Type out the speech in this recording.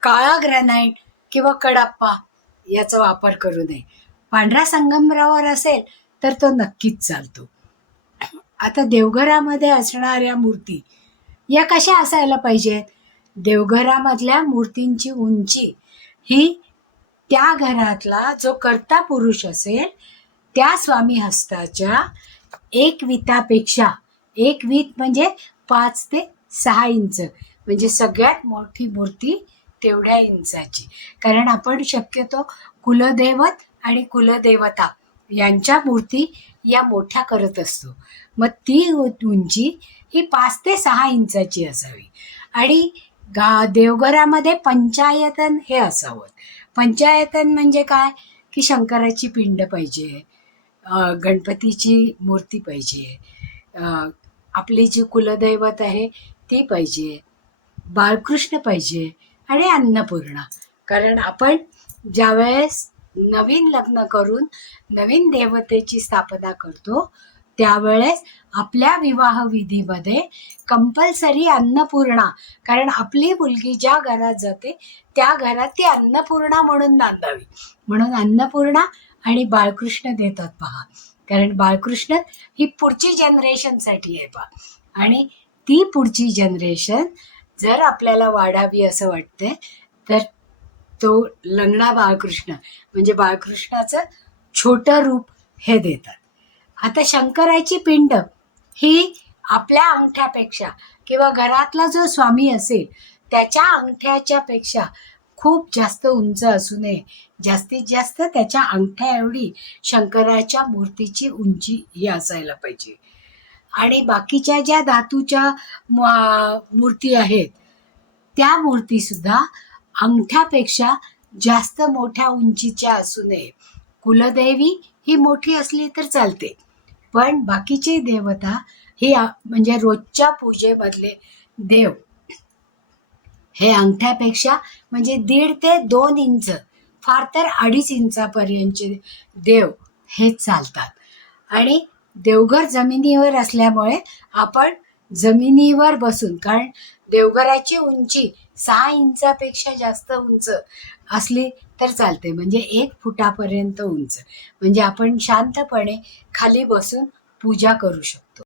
काळा ग्रॅनाइट किंवा कडाप्पा याचा वापर करू नये. पांढरा संगमरवर असेल तर तो नक्कीच चालतो. आता देवघरामध्ये असणाऱ्या मूर्ती या कशा असायला पाहिजेत? देवघरामधल्या मूर्तींची उंची ही त्या घरातला जो कर्ता पुरुष असेल त्या स्वामी हस्ताच्या एक वितापेक्षा, एक वीत म्हणजे 5 ते 6 इंच, म्हणजे सगळ्यात मोठी मूर्ती तेवढ्या इंचाची. कारण आपण शक्यतो कुलदैवत आणि कुलदेवता यांच्या मूर्ती या मोठ्या करत असतो. मग ती उंची ही 5 ते 6 इंचाची असावी. आणि देवघरामध्ये पंचायतन हे असावं. पंचायतन म्हणजे काय की शंकराची पिंड पाहिजे, गणपतीची मूर्ती पाहिजे, आपली जी कुलदैवत आहे ती पाहिजे, बाळकृष्ण पाहिजे आणि अन्नपूर्णा. कारण आपण ज्यावेळेस नवीन लग्न करून नवीन देवतेची स्थापना करतो त्यावेळेस आपल्या विवाह विधीमध्ये कंपल्सरी अन्नपूर्णा, कारण आपली मुलगी ज्या घरात जाते त्या घरात ती अन्नपूर्णा म्हणून नांदावी. म्हणून अन्नपूर्णा आणि बाळकृष्ण देतात पहा. कारण बाळकृष्ण ही पुढची जनरेशनसाठी आहे पहा. आणि ती पुढची जनरेशन जर आपल्याला वाढावी असं वाटतंय तर तो लंगडा बाळकृष्ण म्हणजे बाळकृष्णाचं छोटं रूप हे देतात. आता शंकराची पिंड ही आपल्या अंगठ्यापेक्षा किंवा घरातला जो स्वामी असेल त्याच्या अंगठ्याच्या पेक्षा खूप जास्त उंच असू नये. जास्तीत जास्त त्याच्या अंगठ्या एवढी शंकराच्या मूर्तीची उंची ही असायला पाहिजे. आणि बाकीच्या ज्या धातूच्या मूर्ती आहेत त्या मूर्तीसुद्धा अंगठ्यापेक्षा जास्त मोठ्या उंचीच्या असू नये. कुलदेवी ही मोठी असली तर चालते, पण बाकीचे देवता ही म्हणजे रोजच्या पूजेमधले देव हे अंगठ्यापेक्षा म्हणजे 1.5 ते 2 इंच, फार तर 2.5 इंचापर्यंतचे देव हे चालतात. आणि देवघर जमिनीवर असल्यामुळे आपण जमिनीवर बसून, कारण देवघराची उंची 6 इंचापेक्षा जास्त उंच असली तर चालते, म्हणजे 1 फुटापर्यंत उंच, म्हणजे आपण शांतपणे खाली बसून पूजा करू शकतो.